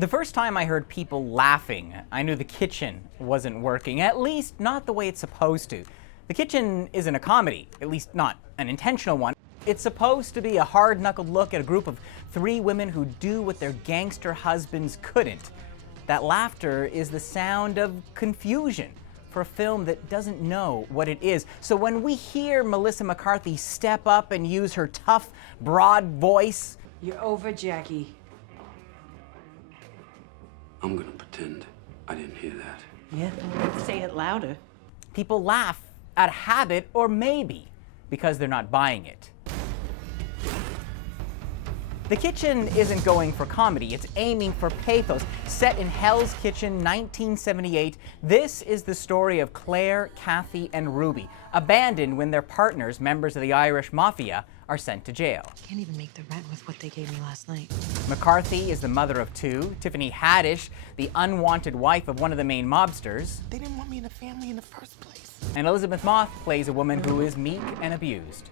The first time I heard people laughing, I knew the kitchen wasn't working, at least not the way it's supposed to. The kitchen isn't a comedy, at least not an intentional one. It's supposed to be a hard-knuckled look at a group of 3 women who do what their gangster husbands couldn't. That laughter is the sound of confusion for a film that doesn't know what it is. So when we hear Melissa McCarthy step up and use her tough, broad voice... You're over, Jackie. I'm gonna pretend I didn't hear that. Yeah, say it louder. People laugh out of habit, or maybe because they're not buying it. The Kitchen isn't going for comedy, it's aiming for pathos. Set in Hell's Kitchen, 1978, this is the story of Claire, Kathy, and Ruby, abandoned when their partners, members of the Irish Mafia, are sent to jail. Can't even make the rent with what they gave me last night. McCarthy is the mother of 2, Tiffany Haddish, the unwanted wife of one of the main mobsters. They didn't want me in the family in the first place. And Elisabeth plays a woman who is meek and abused.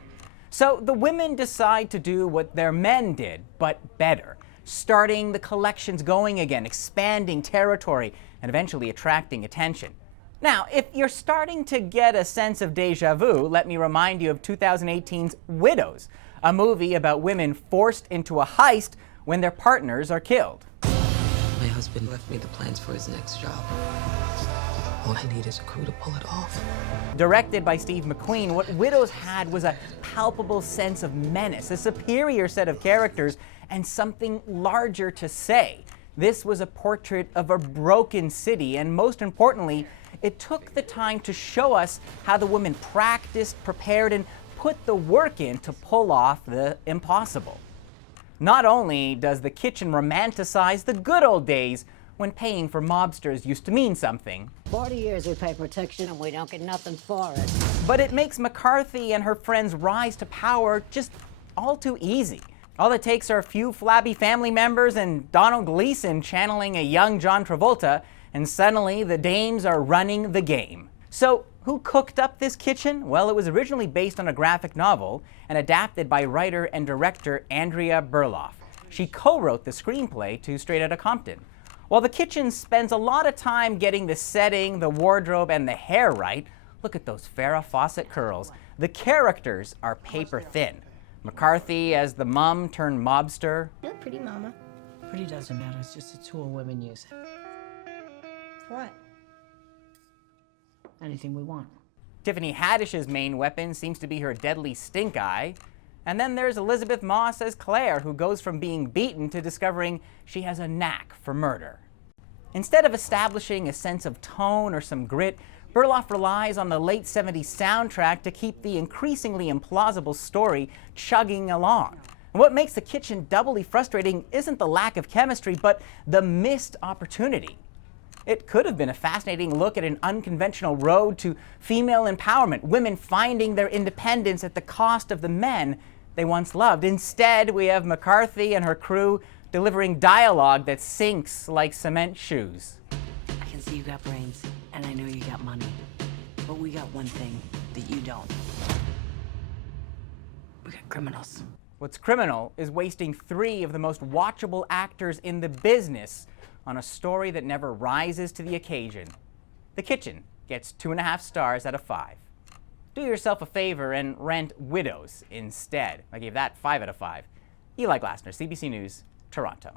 So the women decide to do what their men did, but better. Starting the collections going again, expanding territory, and eventually attracting attention. Now, if you're starting to get a sense of deja vu, let me remind you of 2018's Widows, a movie about women forced into a heist when their partners are killed. My husband left me the plans for his next job. All I need is a crew to pull it off. Directed by Steve McQueen, what Widows had was a palpable sense of menace, a superior set of characters, and something larger to say. This was a portrait of a broken city, and most importantly, it took the time to show us how the women practiced, prepared, and put the work in to pull off the impossible. Not only does The Kitchen romanticize the good old days when paying for mobsters used to mean something, 40 years we pay protection and we don't get nothing for it. but it makes McCarthy and her friends' rise to power just all too easy. All it takes are a few flabby family members and Donald Gleason channeling a young John Travolta, and suddenly the dames are running the game. So who cooked up this kitchen? Well, it was originally based on a graphic novel and adapted by writer and director Andrea Berloff. She co-wrote the screenplay to Straight Outta Compton. While The Kitchen spends a lot of time getting the setting, the wardrobe, and the hair right, look at those Farrah Fawcett curls. The characters are paper thin. McCarthy as the mom turned mobster. You look pretty, Mama. Pretty doesn't matter, it's just a tool women use. What? Anything we want. Tiffany Haddish's main weapon seems to be her deadly stink eye. And then there's Elisabeth Moss as Claire, who goes from being beaten to discovering she has a knack for murder. Instead of establishing a sense of tone or some grit, Berloff relies on the late 70s soundtrack to keep the increasingly implausible story chugging along. And what makes The Kitchen doubly frustrating isn't the lack of chemistry, but the missed opportunity. It could have been a fascinating look at an unconventional road to female empowerment, women finding their independence at the cost of the men they once loved. Instead, we have McCarthy and her crew delivering dialogue that sinks like cement shoes. I can see you got brains, and I know you got money. But we got one thing that you don't. We got criminals. What's criminal is wasting 3 of the most watchable actors in the business on a story that never rises to the occasion. The Kitchen gets 2.5 stars out of 5. Do yourself a favor and rent Widows instead. I gave that 5 out of 5. Eli Glasner, CBC News, Toronto.